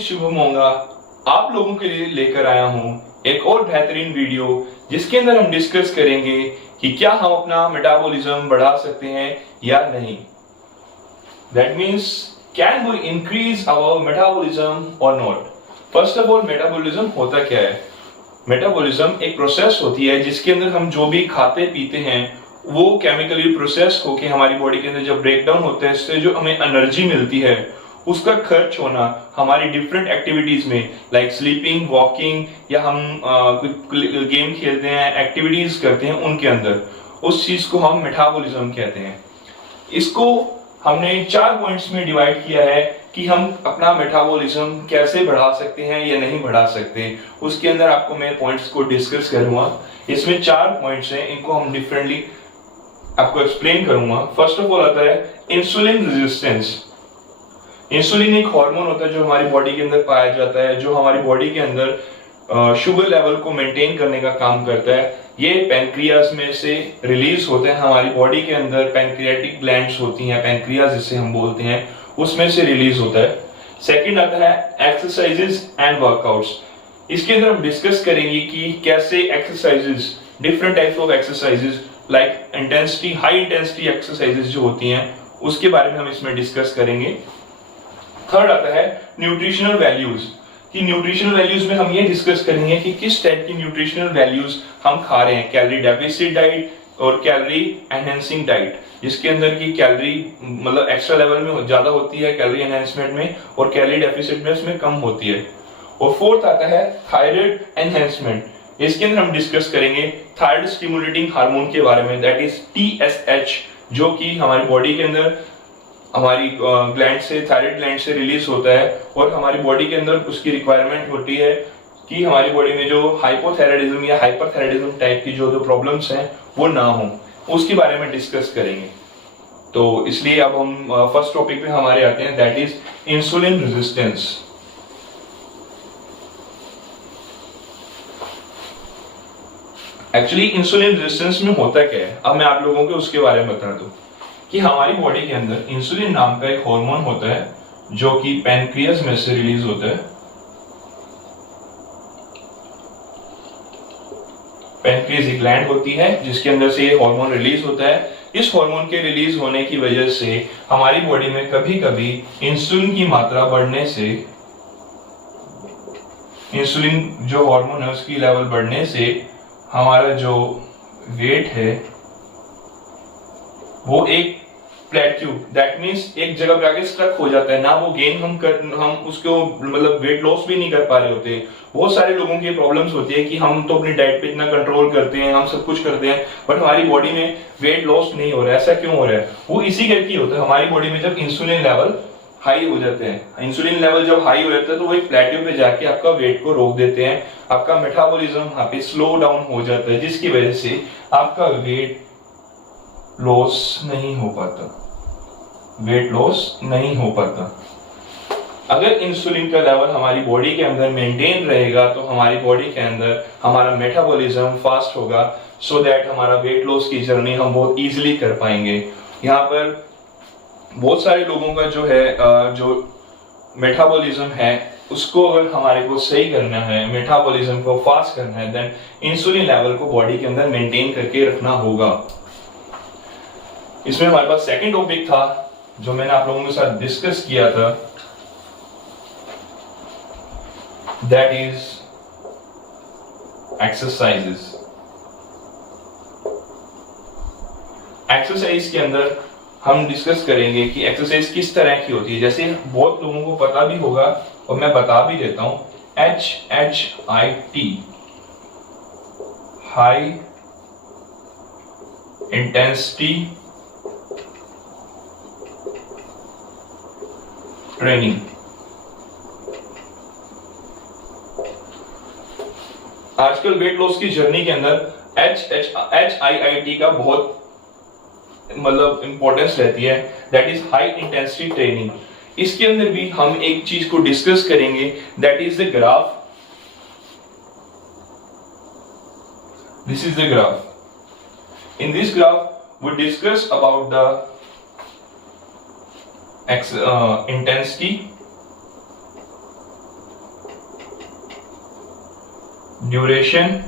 शुभम होगा आप लोगों के लिए लेकर आया हूं एक और बेहतरीन वीडियो जिसके अंदर हम डिस्कस करेंगे कि क्या हम अपना मेटाबॉलिज्म बढ़ा सकते हैं या नहीं। That means can we increase our metabolism और not. First of all metabolism होता क्या है? मेटाबॉलिज्म एक प्रोसेस होती है जिसके अंदर हम जो भी खाते पीते हैं वो केमिकली प्रोसेस होकर हमारी बॉडी के अंदर जब ब्रेकडाउन होता है इससे जो हमें एनर्जी मिलती है उसका खर्च होना हमारी डिफरेंट एक्टिविटीज में लाइक स्लीपिंग, वॉकिंग या हम कोई गेम खेलते हैं, एक्टिविटीज करते हैं उनके अंदर, उस चीज को हम मेटाबॉलिज्म कहते हैं। इसको हमने 4 पॉइंट्स में डिवाइड किया है कि हम अपना मेटाबॉलिज्म कैसे बढ़ा सकते हैं या नहीं बढ़ा सकते। उसके अंदर आपको मैं पॉइंट्स को डिस्कस करूंगा। इसमें 4 पॉइंट्स हैं, इनको हम डिफरेंटली आपको एक्सप्लेन करूंगा। फर्स्ट ऑफ ऑल आता है इंसुलिन रेजिस्टेंस। इंसुलिन एक हार्मोन होता है जो हमारी बॉडी के अंदर पाया जाता है, जो हमारी बॉडी के अंदर शुगर लेवल को मेंटेन करने का काम करता है। ये पैनक्रियास में से रिलीज होते हैं। हमारी बॉडी के अंदर पैनक्रियाटिक ग्लैंड्स होती हैं, पैनक्रियास जिसे हम बोलते हैं, उसमें से रिलीज होता है। सेकंड आता है एक्सरसाइजेस एंड वर्कआउट्स। इसके अंदर हम डिस्कस करेंगे कि कैसे exercises, different types of exercises like intensity, high intensity exercises जो होती हैं उसके बारे में हम इसमें डिस्कस करेंगे। थर्ड आता है न्यूट्रिशनल वैल्यूज। कि न्यूट्रिशनल वैल्यूज में हम ये डिस्कस करेंगे कि किस टाइप की न्यूट्रिशनल वैल्यूज हम खा रहे हैं, कैलोरी डेफिसिट डाइट और कैलोरी एनहेंसिंग डाइट, जिसके अंदर की कैलोरी मतलब एक्स्ट्रा लेवल में ज्यादा होती है कैलोरी एनहेंसमेंट में और कैलोरी डेफिसिट में उसमें कम होती है। और फोर्थ आता है थायराइड एनहेंसमेंट। इसके अंदर हम डिस्कस करेंगे थायराइड स्टिमुलेटिंग हार्मोन के बारे में, दैट इज TSH, जो कि हमारी बॉडी के अंदर हमारी ग्लैंड से, थायराइड ग्लैंड से रिलीज होता है और हमारी बॉडी के अंदर उसकी रिक्वायरमेंट होती है कि हमारी बॉडी में जो हाइपोथायराइडिज्म या हाइपरथायराइडिज्म टाइप की जो प्रॉब्लम्स हैं वो ना हो, उसके बारे में डिस्कस करेंगे। तो इसलिए अब हम फर्स्ट टॉपिक पे हमारे आते हैं, that is insulin resistance. Actually insulin resistance में होता क्या है, अब मैं आप लोगों को उसके बारे में बता दूं कि हमारी बॉडी के अंदर इंसुलिन नाम का एक हार्मोन होता है जो कि पैनक्रियास में से रिलीज होता है। पैनक्रियास एक ग्लैंड होती है जिसके अंदर से ये हार्मोन रिलीज होता है। इस हार्मोन के रिलीज होने की वजह से हमारी बॉडी में कभी कभी इंसुलिन की मात्रा बढ़ने से, इंसुलिन जो हार्मोन है उसकी लेवल बढ़ने से हमारा जो वेट है वो एक प्लेट्यू, दैट मींस एक जगह पे आके स्टक हो जाता है ना, वो गेन हम उसको मतलब वेट लॉस भी नहीं कर पा रहे होते। बहुत सारे लोगों की प्रॉब्लम्स होती है कि हम तो अपनी डाइट पे इतना कंट्रोल करते हैं, हम सब कुछ करते हैं, बट हमारी बॉडी में वेट लॉस नहीं हो रहा है। ऐसा क्यों हो रहा है? वो इसी करके होता है, हमारी बॉडी में जब इंसुलिन लेवल हाई हो जाते हैं, इंसुलिन लेवल जब हाई हो जाता है तो वो एक प्लेट्यू पे जाके आपका वेट को रोक देते हैं, आपका मेटाबॉलिज्म वहां पे स्लो डाउन हो जाता है, जिसकी वजह से आपका वेट लॉस नहीं हो पाता, वेट लॉस नहीं हो पाता। अगर इंसुलिन का लेवल हमारी बॉडी के अंदर मेंटेन रहेगा तो हमारी बॉडी के अंदर हमारा मेटाबॉलिज्म फास्ट होगा, सो दैट हमारा वेट लॉस की जर्नी हम बहुत इजीली कर पाएंगे। यहाँ पर बहुत सारे लोगों का जो है जो मेटाबॉलिज्म है उसको अगर हमारे को सही करना है, मेटाबॉलिज्म को फास्ट करना है, देन इंसुलिन लेवल को बॉडी के अंदर मेंटेन करके रखना होगा। इसमें हमारे पास सेकंड टॉपिक था जो मैंने आप लोगों के साथ डिस्कस किया था, दैट इज एक्सरसाइजेस। एक्सरसाइज के अंदर हम डिस्कस करेंगे कि एक्सरसाइज किस तरह की होती है। जैसे बहुत लोगों को पता भी होगा और मैं बता भी देता हूं, HIIT, हाई इंटेंसिटी ट्रेनिंग। आजकल वेट लॉस की जर्नी के अंदर HIIT का बहुत मतलब इंपॉर्टेंस रहती है, that is high intensity training. इसके अंदर भी हम एक चीज को डिस्कस करेंगे, that is the graph. This is the graph. In this graph we discuss about the intensity duration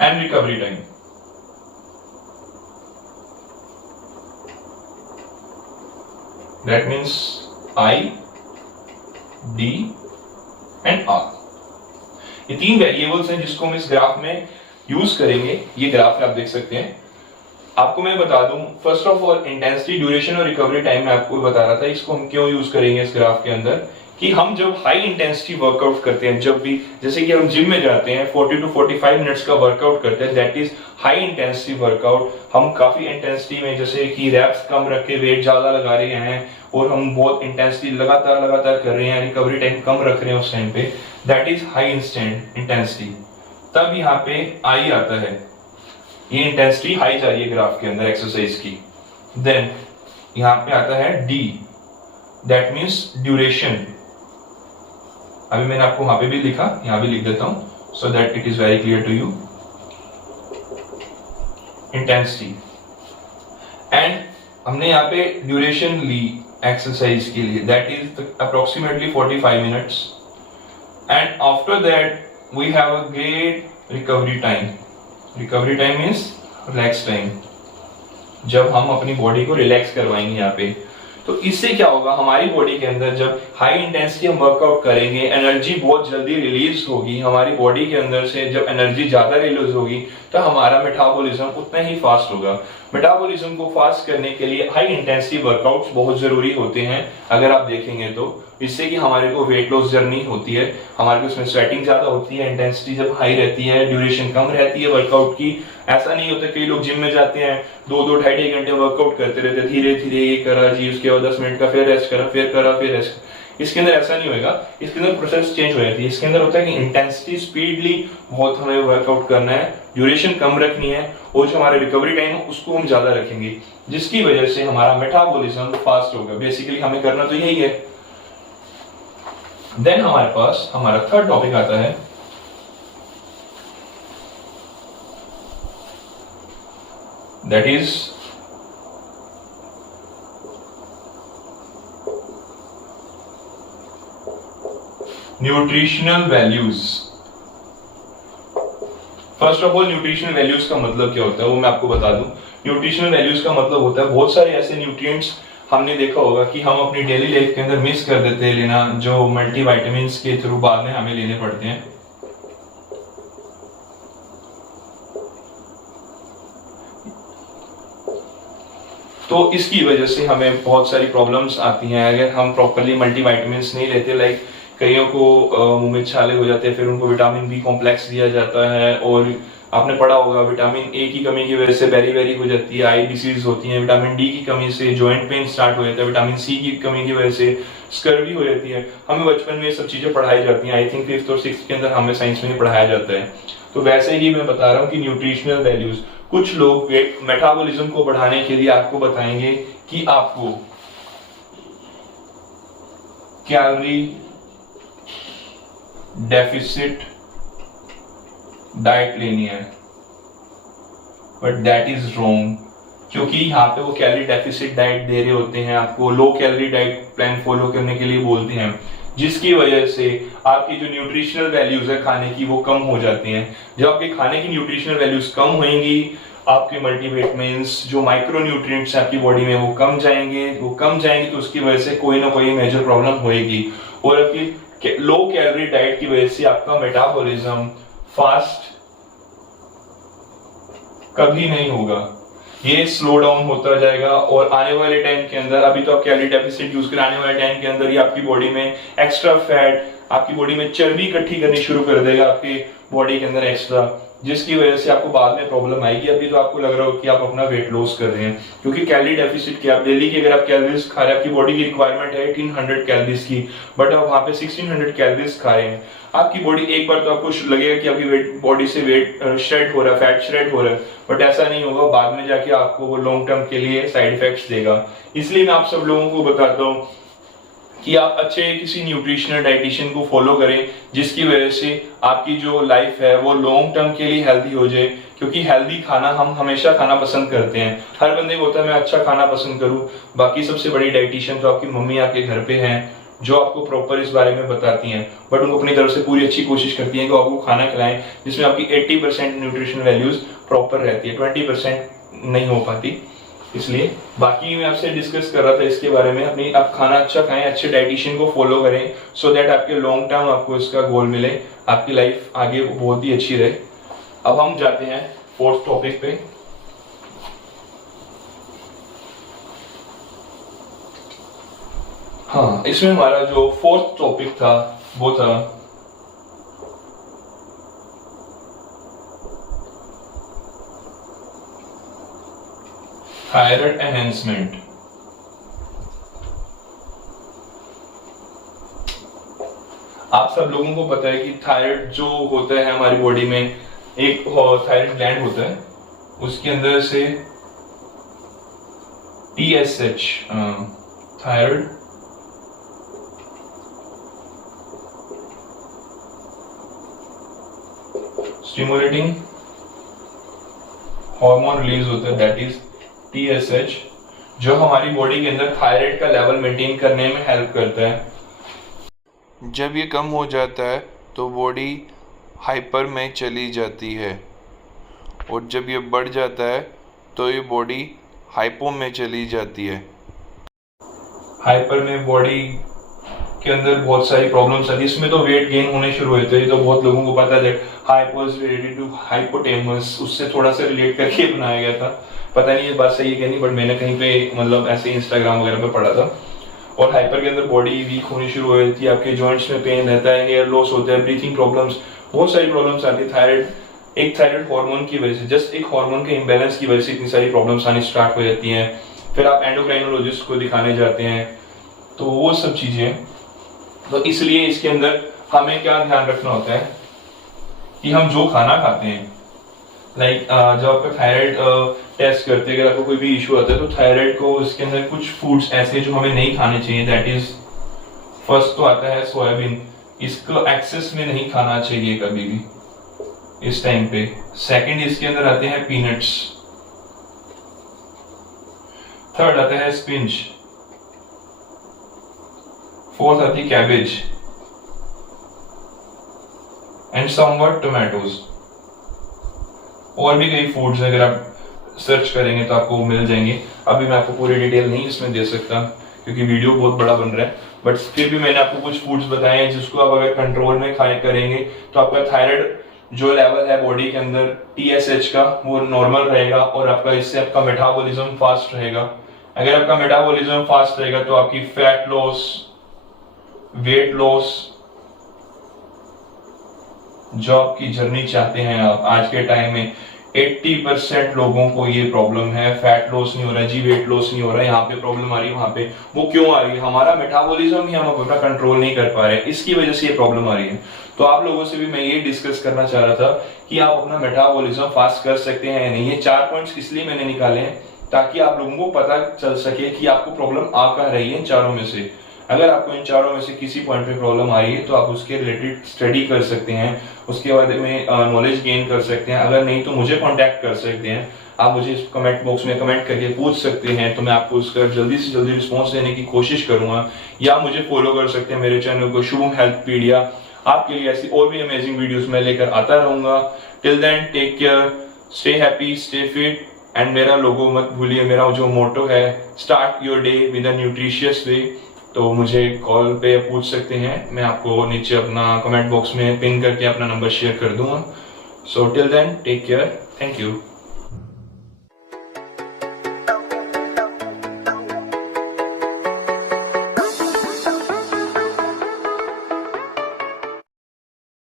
and recovery time. That means I, D and R। ये तीन वेरिएबल्स हैं जिसको हम इस ग्राफ में यूज करेंगे। ये ग्राफ आप देख सकते हैं। आपको मैं बता दूं, first of all intensity, duration और रिकवरी टाइम मैं आपको बता रहा था, इसको हम क्यों यूज करेंगे इस ग्राफ के अंदर, कि हम जब हाई इंटेंसिटी वर्कआउट करते हैं, जब भी जैसे कि हम जिम में जाते हैं 40 to 45 मिनट्स का वर्कआउट करते हैं, that is high intensity workout. हम काफी इंटेंसिटी में, जैसे कि रैप्स कम रख के वेट ज्यादा लगा रहे हैं और हम बहुत इंटेंसिटी लगातार कर रहे हैं, रिकवरी टाइम कम रख रहे हैं उस टाइम पे, दैट इज हाई इंटेंसिटी। तब यहाँ पे आई आता है, ये इंटेंसिटी हाई जा रही है ग्राफ के अंदर एक्सरसाइज की। देन यहाँ पे आता है डी, दैट मीन्स ड्यूरेशन। अभी मैंने आपको वहां पे भी लिखा, यहां भी लिख देता हूं so that it is very clear to you. Intensity and हमने यहाँ पे ड्यूरेशन ली एक्सरसाइज के लिए, that is approximately 45 minutes and after that we have a great recovery time. Recovery time means relax time, जब हम अपनी बॉडी को रिलैक्स करवाएंगे यहाँ पे। तो इससे क्या होगा, हमारी बॉडी के अंदर जब हाई इंटेंसिटी हम वर्कआउट करेंगे, एनर्जी बहुत जल्दी रिलीज होगी हमारी बॉडी के अंदर से। जब एनर्जी ज्यादा रिलीज होगी तो हमारा मेटाबॉलिज्म उतना ही फास्ट होगा। मेटाबॉलिज्म को फास्ट करने के लिए हाई इंटेंसिटी वर्कआउट्स बहुत जरूरी होते हैं। अगर आप देखेंगे तो इससे कि हमारे को वेट लॉस जर्नी होती है, हमारे को उसमें स्वेटिंग ज्यादा होती है, इंटेंसिटी जब हाई रहती है, ड्यूरेशन कम रहती है वर्कआउट की। ऐसा नहीं होता, कई लोग जिम में जाते हैं 2-2 ढाई घंटे वर्कआउट करते रहते, धीरे धीरे ये करा जी, उसके बाद 10 मिनट का फिर रेस्ट करा, फिर करा, फिर रेस्ट। इसके अंदर ऐसा नहीं होगा, इसके अंदर प्रोसेस चेंज हो जाती है। इसके अंदर होता है कि इंटेंसिटी स्पीडली बहुत हमें वर्कआउट करना है, ड्यूरेशन कम रखनी है और जो हमारा रिकवरी टाइम है उसको हम ज्यादा रखेंगे, जिसकी वजह से हमारा मेटाबॉलिज्म फास्ट होगा। बेसिकली हमें करना तो यही है। देन हमारे पास हमारा थर्ड टॉपिक आता है, that is nutritional values. First of all nutritional values का मतलब क्या होता है वो मैं आपको बता दूं। न्यूट्रिशनल वैल्यूज का मतलब होता है बहुत सारे ऐसे न्यूट्रिएंट्स हमने देखा होगा कि हम अपनी डेली लाइफ के अंदर मिस कर देते हैं लेना, जो मल्टीविटामिन्स के थ्रू बाद में हमें लेने पड़ते हैं। तो इसकी वजह से हमें बहुत सारी प्रॉब्लम्स आती हैं अगर हम प्रॉपरली मल्टीविटामिन्स नहीं लेते। लाइक कईयों को मुंह में छाले हो जाते हैं, फिर उनको विटामिन बी कॉम्प्लेक्स दिया जाता है, और आपने पढ़ा होगा विटामिन ए की कमी की वजह से बेरी हो जाती है, आई डिसीज होती है, विटामिन डी की कमी से जॉइंट पेन स्टार्ट हो जाता है, विटामिन सी की कमी की वजह से स्कर्वी हो जाती है। हमें बचपन में ये सब चीजें पढ़ाई जाती हैं, आई थिंक 5th और 6th के अंदर हमें साइंस में पढ़ाया जाता है। तो वैसे ही मैं बता रहा हूँ कि न्यूट्रिशनल वैल्यूज, कुछ लोग मेटाबॉलिज्म को बढ़ाने के लिए आपको बताएंगे कि आपको कैलोरी डेफिसिट डाइट लेनी है, बट दैट इज रॉन्ग, क्योंकि यहाँ पे वो कैलोरी डेफिसिट डाइट दे रहे होते हैं आपको, low calorie diet plan follow करने के लिए बोलते हैं, जिसकी वजह से आपकी जो न्यूट्रिशनल वैल्यूज है खाने की वो कम हो जाती हैं। जब आपके खाने की न्यूट्रिशनल वैल्यूज कम होंगी, आपके मल्टीविटामिन्स जो माइक्रो न्यूट्रिएंट्स आपकी बॉडी में वो कम जाएंगे तो उसकी वजह से कोई ना कोई मेजर प्रॉब्लम होएगी, और आपकी लो कैलोरी डाइट की वजह से आपका मेटाबॉलिज्म फास्ट कभी नहीं होगा, ये स्लो डाउन होता जाएगा। और आने वाले टाइम के अंदर, अभी तो आप कैलोरी डेफिसिट यूज करें, आने वाले टाइम के अंदर ये आपकी बॉडी में एक्स्ट्रा फैट, आपकी बॉडी में चर्बी इकट्ठी करनी शुरू कर देगा आपकी बॉडी के अंदर एक्स्ट्रा, जिसकी वजह से आपको बाद में प्रॉब्लम आएगी। अभी तो आपको लग रहा हो कि आप अपना वेट लॉस कर रहे हैं, क्योंकि कैलोरी डेफिसिट की आप डेली की अगर आप कैलोरीज खा रहे हैं, आपकी बॉडी की रिक्वायरमेंट है 1800 कैलोरीज की, बट आप वहां पे 1600 कैलोरीज खा रहे हैं। आपकी बॉडी एक बार तो आपको लगेगा कि आपकी बॉडी से वेट श्रेड हो रहा है, फैट श्रेड हो रहा है, बट ऐसा नहीं होगा, बाद में जाके आपको वो लॉन्ग टर्म के लिए साइड इफेक्ट्स देगा। इसलिए मैं आप सब लोगों को बताता हूँ कि आप अच्छे किसी न्यूट्रिशनल डाइटिशियन को फॉलो करें, जिसकी वजह से आपकी जो लाइफ है वो लॉन्ग टर्म के लिए हेल्दी हो जाए, क्योंकि हेल्दी खाना हम हमेशा खाना पसंद करते हैं। हर बंदे को होता है मैं अच्छा खाना पसंद करूं, बाकी सबसे बड़ी डाइटिशियन तो आपकी मम्मी आपके घर पे हैं, जो आपको प्रॉपर इस बारे में बताती हैं, बट वो अपनी तरफ से पूरी अच्छी कोशिश करती हैं कि आपको खाना खिलाएं जिसमें आपकी 80% न्यूट्रिशन वैल्यूज प्रॉपर रहती है, 20% नहीं हो पाती। इसलिए बाकी मैं आपसे डिस्कस कर रहा था इसके बारे में, अपनी आप खाना अच्छा खाएं, अच्छे डाइटिशियन को फॉलो करें, सो दैट आपके लॉन्ग टर्म आपको इसका गोल मिले, आपकी लाइफ आगे बहुत ही अच्छी रहे। अब हम जाते हैं फोर्थ टॉपिक पे। हाँ, इसमें हमारा जो फोर्थ टॉपिक था वो था थायराइड एनहेंसमेंट। आप सब लोगों को पता है कि थायराइड जो होता है हमारी बॉडी में, एक थायराइड ग्लैंड होता है, उसके अंदर से TSH thyroid stimulating hormone release होता है, दैट इज TSH, जो हमारी बॉडी के अंदर थायराइड का लेवल मेंटेन करने में हेल्प करता है। जब ये कम हो जाता है तो बॉडी हाइपर में चली जाती है, और जब ये बढ़ जाता है तो ये बॉडी हाइपो में चली जाती है। हाइपर में बॉडी के अंदर बहुत सारी प्रॉब्लम्स आती है, इसमें तो वेट गेन होने शुरू होते हैं, तो बहुत लोगों को पता है हाइपो इज रिलेटेड टू हाइपोटेमस, उससे थोड़ा सा रिलेट करके बनाया गया था। पता नहीं ये बात सही है क्या नहीं, बट मैंने कहीं पे मतलब ऐसे इंस्टाग्राम वगैरह पे पढ़ा था। और हाइपर के अंदर बॉडी वीक होनी शुरू हो जाती है, आपके जॉइंट्स में पेन रहता है, हेयर लॉस होता है, ब्रीथिंग प्रॉब्लम्स, बहुत सारी प्रॉब्लम्स आती है। एक थायराइड हार्मोन की वजह से, जस्ट एक हार्मोन के इम्बैलेंस की वजह से इतनी सारी प्रॉब्लम्स आनी स्टार्ट हो जाती हैं। फिर आप एंडोक्राइनोलॉजिस्ट को दिखाने जाते हैं, तो वो सब चीजें। तो इसलिए इसके अंदर हमें क्या ध्यान रखना होता है कि हम जो खाना खाते हैं, लाइक जब आपका थायराइड टेस्ट करते हैं, अगर आपको कोई भी इशू आता है तो थायराइड को इसके अंदर कुछ फूड्स ऐसे जो हमें नहीं खाने चाहिए, दैट इज फर्स्ट तो आता है सोयाबीन, इसको एक्सेस में नहीं खाना चाहिए कभी भी इस टाइम पे। सेकंड इसके अंदर आते हैं पीनट्स, थर्ड आता है स्पिंच, फोर्थ आती है कैबेज एंड समवट टोमेटोज। और भी कई फूड्स अगर आप सर्च करेंगे तो आपको मिल जाएंगे। अभी मैं आपको पूरी डिटेल नहीं इसमें दे सकता क्योंकि वीडियो बहुत बड़ा बन रहा है, बट फिर भी मैंने आपको कुछ फूड्स बताए हैं जिसको आप अगर कंट्रोल में खाए करेंगे तो आपका थायराइड जो लेवल है बॉडी के अंदर TSH का वो नॉर्मल रहेगा, और आपका इससे आपका मेटाबॉलिज्म फास्ट रहेगा। अगर आपका मेटाबॉलिज्म फास्ट रहेगा तो आपकी फैट लॉस, वेट लॉस, जो आपकी जर्नी चाहते हैं आप, आज के टाइम में 80% लोगों को ये प्रॉब्लम है, फैट लॉस नहीं हो रहा जी, वेट लॉस नहीं हो रहा, यहाँ पे प्रॉब्लम आ रही है, वहां पे। वो क्यों आ रही है? हमारा मेटाबॉलिज्म ही हम अपना कंट्रोल नहीं कर पा रहे हैं, इसकी वजह से ये प्रॉब्लम आ रही है। तो आप लोगों से भी मैं ये डिस्कस करना चाह रहा था कि आप अपना मेटाबॉलिज्म फास्ट कर सकते हैं या नहीं। ये 4 पॉइंट्स इसलिए मैंने निकाले हैं ताकि आप लोगों को पता चल सके कि आपको प्रॉब्लम आ कहाँ रही है इन चारों में से। अगर आपको इन चारों में से किसी पॉइंट पे प्रॉब्लम आ रही है तो आप उसके रिलेटेड स्टडी कर सकते हैं, उसके बारे में नॉलेज गेन कर सकते हैं। अगर नहीं तो मुझे कांटेक्ट कर सकते हैं, आप मुझे कमेंट बॉक्स में कमेंट करके पूछ सकते हैं, तो मैं आपको उसका जल्दी से जल्दी रिस्पॉन्स देने की कोशिश करूंगा। या मुझे फॉलो कर सकते हैं मेरे चैनल को शुभम हेल्थपीडिया। आपके लिए ऐसी और भी अमेजिंग वीडियोस मैं लेकर आता रहूंगा। Till then take care, stay happy, stay fit, and मेरा लोगो मत भूलिए, मेरा जो मोटो है start your day with a nutritious way. तो मुझे कॉल पे पूछ सकते हैं, मैं आपको नीचे अपना कमेंट बॉक्स में पिन करके अपना नंबर शेयर कर दूंगा। So till then take care, thank you.